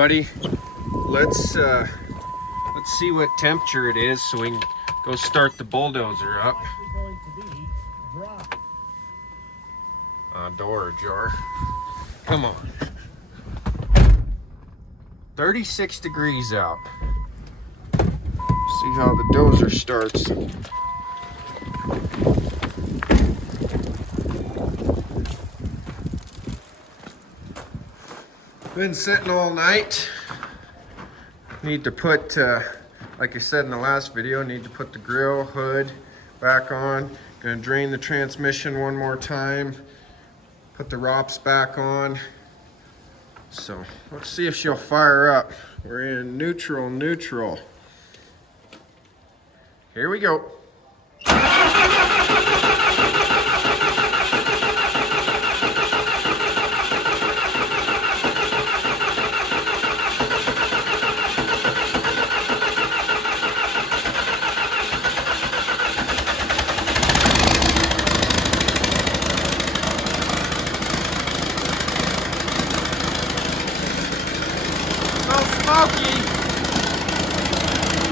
everybody. Let's see what temperature it is so we can go start the bulldozer up. Door ajar. Come on. 36 degrees out. See how the dozer starts. Been sitting all night. Need to put, like I said in the last video, need to put the grill hood back on. Gonna drain the transmission one more time. Put the ROPS back on. So let's see if she'll fire up. We're in neutral. Here we go. Smoky,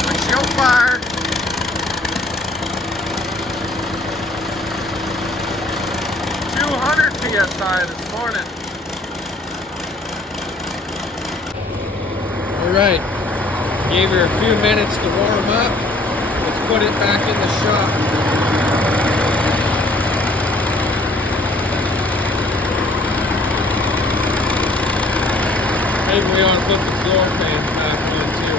but she'll fire. PSI this morning. All right, gave her a few minutes to warm up. Let's put it back in the shop. Maybe we ought to put the floor fans back on too.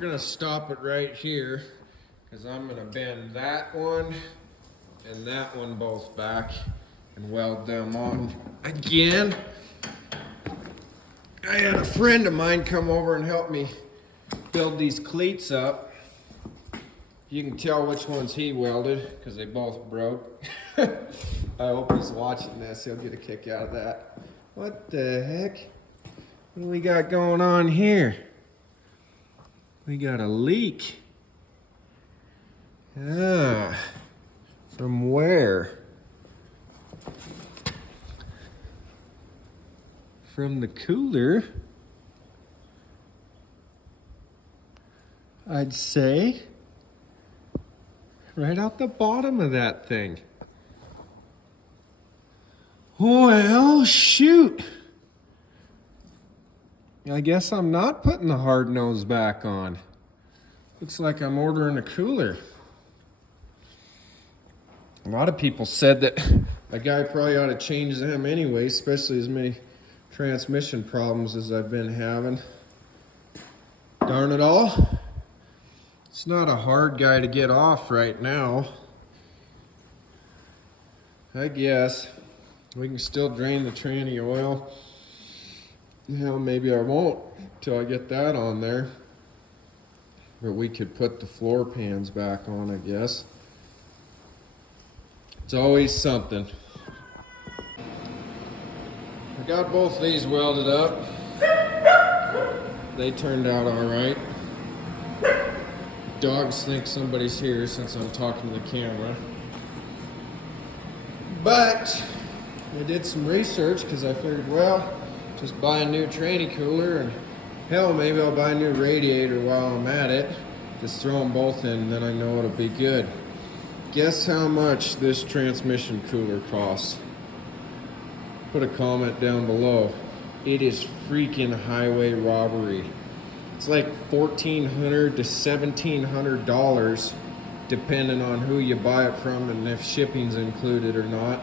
Gonna stop it right here because I'm gonna bend that one and that one both back and weld them on again. I had a friend of mine come over and help me build these cleats up. You can tell which ones he welded because they both broke. I hope he's watching this, he'll get a kick out of that. What the heck? What do we got going on here? We got a leak. Ah, from where? From the cooler, I'd say. Right out the bottom of that thing. Well, shoot. I guess I'm not putting the hard nose back on. Looks like I'm ordering a cooler. A lot of people said that a guy probably ought to change them anyway, especially as many transmission problems as I've been having. Darn it all. It's not a hard guy to get off right now. I guess we can still drain the tranny oil. Hell, maybe I won't till I get that on there. But we could put the floor pans back on, I guess. It's always something. I got both these welded up. They turned out all right. Dogs think somebody's here since I'm talking to the camera. But I did some research because I figured, well, just buy a new tranny cooler and hell, maybe I'll buy a new radiator while I'm at it. Just throw them both in, then I know it'll be good. Guess how much this transmission cooler costs? Put a comment down below. It is freaking highway robbery. It's like $1,400 to $1,700 depending on who you buy it from and if shipping's included or not.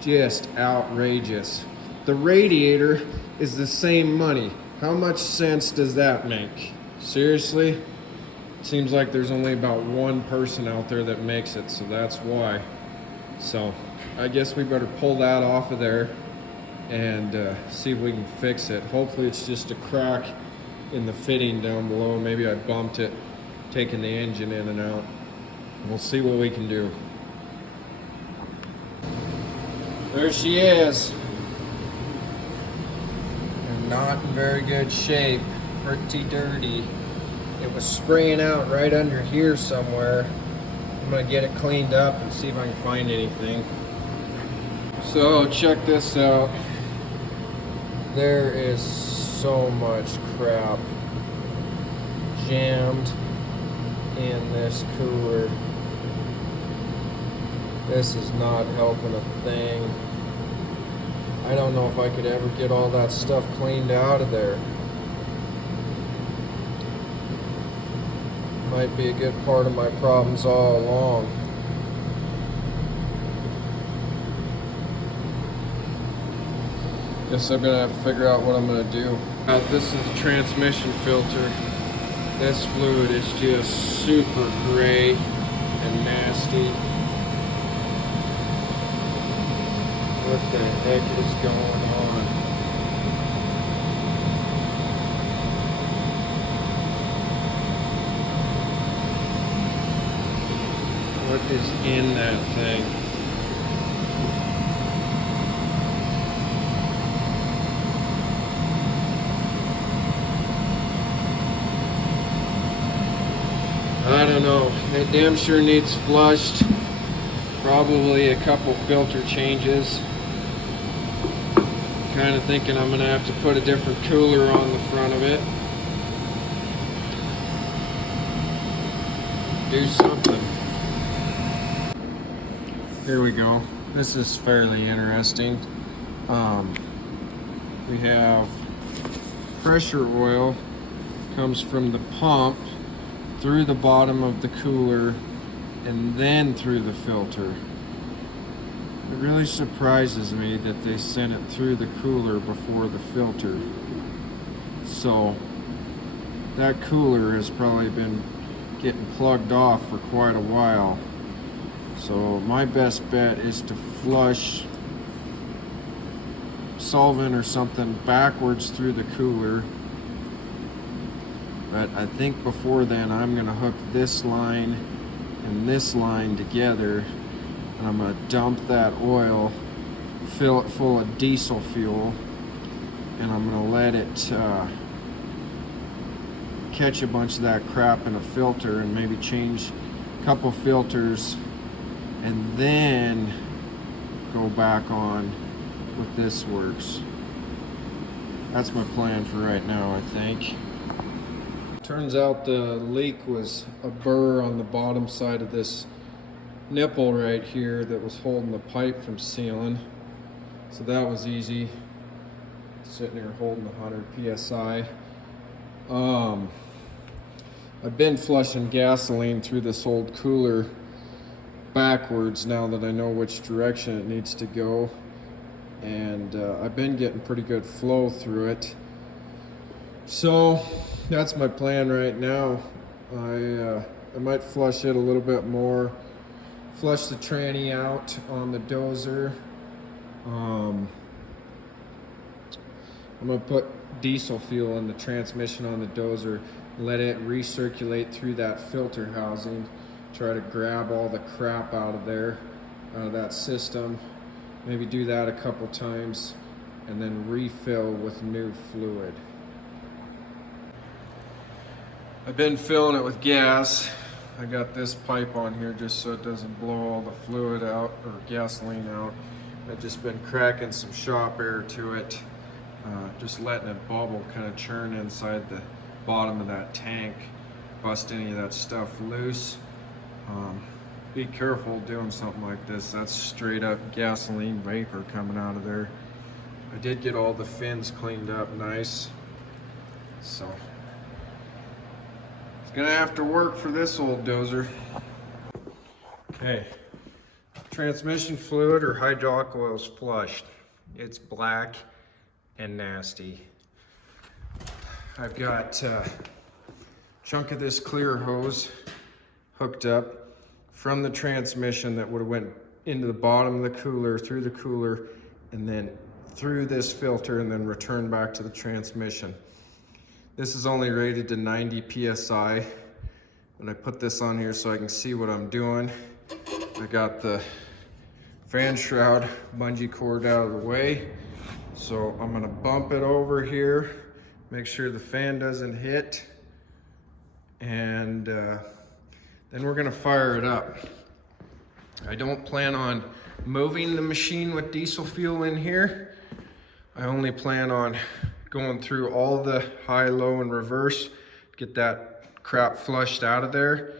Just outrageous. The radiator is the same money. How much sense does that make? Seriously? It seems like there's only about one person out there that makes it, so that's why. So I guess we better pull that off of there and see if we can fix it. Hopefully it's just a crack in the fitting down below. Maybe I bumped it, taking the engine in and out. We'll see what we can do. There she is. And not in very good shape. Pretty dirty. It was spraying out right under here somewhere. I'm gonna get it cleaned up and see if I can find anything. So check this out. There is so much crap jammed in this cooler. This is not helping a thing. I don't know if I could ever get all that stuff cleaned out of there. Might be a good part of my problems all along. Guess I'm gonna have to figure out what I'm gonna do. This is the transmission filter. This fluid is just super gray and nasty. What the heck is going on? What is in that thing? I don't know. It damn sure needs flushed. Probably a couple filter changes. Kind of thinking I'm gonna have to put a different cooler on the front of it. Do something. Here we go. This is fairly interesting. We have pressure oil comes from the pump through the bottom of the cooler and then through the filter. It really surprises me that they sent it through the cooler before the filter. So that cooler has probably been getting plugged off for quite a while. So my best bet is to flush solvent or something backwards through the cooler. But I think before then I'm gonna hook this line and this line together, and I'm gonna dump that oil, fill it full of diesel fuel, and I'm gonna let it catch a bunch of that crap in a filter and maybe change a couple filters and then go back on with this works. That's my plan for right now, I think. Turns out the leak was a burr on the bottom side of this nipple right here that was holding the pipe from sealing. So that was easy. Sitting here holding 100 psi. I've been flushing gasoline through this old cooler backwards now that I know which direction it needs to go. And I've been getting pretty good flow through it. So that's my plan right now. I might flush it a little bit more, flush the tranny out on the Dozer. I'm gonna put diesel fuel in the transmission on the Dozer, let it recirculate through that filter housing, try to grab all the crap out of there, out of that system. Maybe do that a couple times and then refill with new fluid. I've been filling it with gas. I got this pipe on here just so it doesn't blow all the fluid out or gasoline out. I've just been cracking some shop air to it, just letting it bubble, kind of churn inside the bottom of that tank, bust any of that stuff loose. Be careful doing something like this. That's straight up gasoline vapor coming out of there. I did get all the fins cleaned up nice, so it's gonna have to work for this old Dozer. Okay, transmission fluid or hydraulic oil is flushed. It's black and nasty. I've got a chunk of this clear hose hooked up from the transmission that would have went into the bottom of the cooler, through the cooler, and then through this filter and then returned back to the transmission. This is only rated to 90 PSI. And I put this on here so I can see what I'm doing. I got the fan shroud bungee cord out of the way. So I'm gonna bump it over here, make sure the fan doesn't hit, and then we're gonna fire it up. I don't plan on moving the machine with diesel fuel in here. I only plan on going through all the high, low, and reverse, get that crap flushed out of there.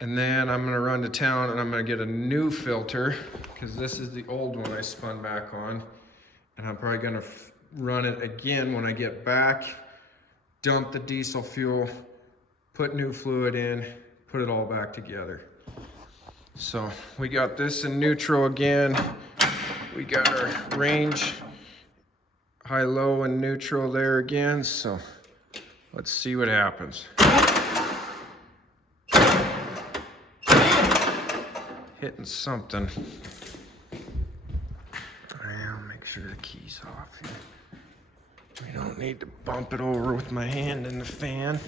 And then I'm gonna run to town and I'm gonna get a new filter, because this is the old one I spun back on. And I'm probably gonna run it again when I get back, dump the diesel fuel, put new fluid in, put it all back together. So we got this in neutral again. We got our range, high, low, and neutral there again. So let's see what happens. Hitting something. I'll make sure the key's off here. We don't need to bump it over with my hand in the fan.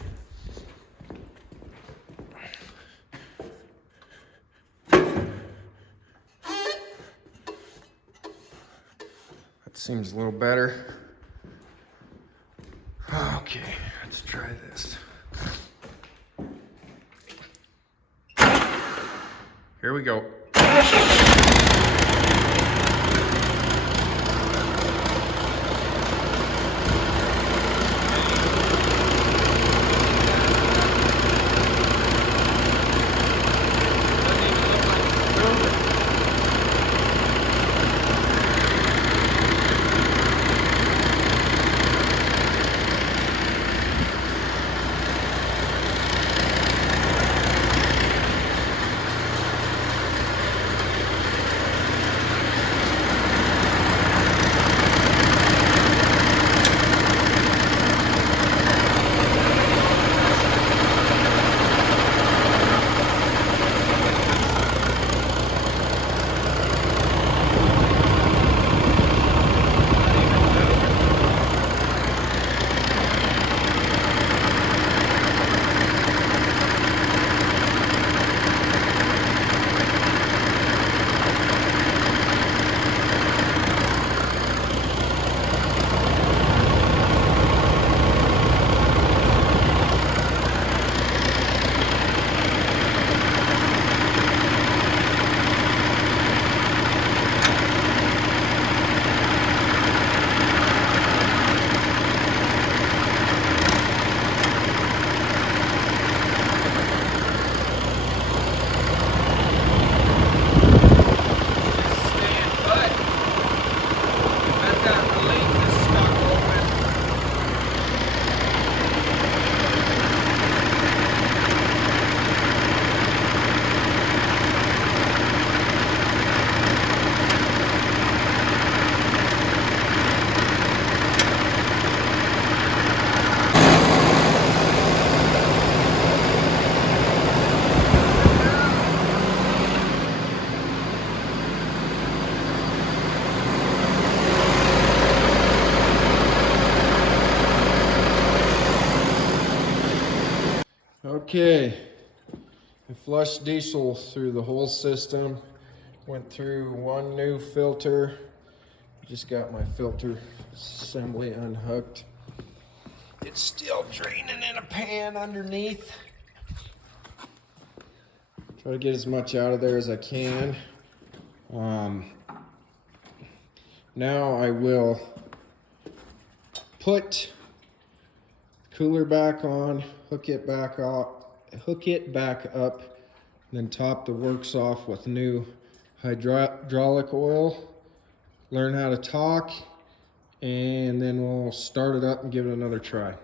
That seems a little better. Okay, let's try this. Here we go. Okay, I flushed diesel through the whole system. Went through one new filter. Just got my filter assembly unhooked. It's still draining in a pan underneath. Try to get as much out of there as I can. Now I will put the cooler back on, hook it back up, and then top the works off with new hydraulic oil. Learn how to talk, and then we'll start it up and give it another try.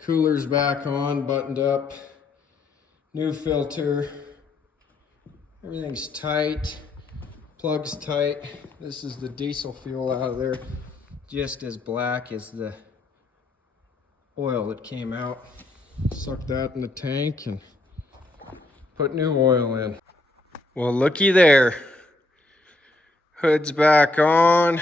Cooler's back on, buttoned up, new filter, everything's tight, plug's tight. This is the diesel fuel out of there, just as black as the oil that came out. Suck that in the tank and put new oil in. Well, looky there. Hood's back on.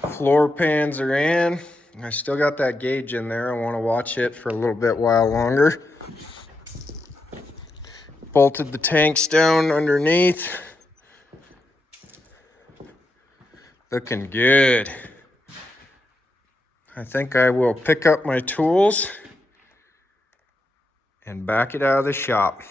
Floor pans are in. I still got that gauge in there. I want to watch it for a little bit while longer. Bolted the tanks down underneath. Looking good. I think I will pick up my tools and back it out of the shop.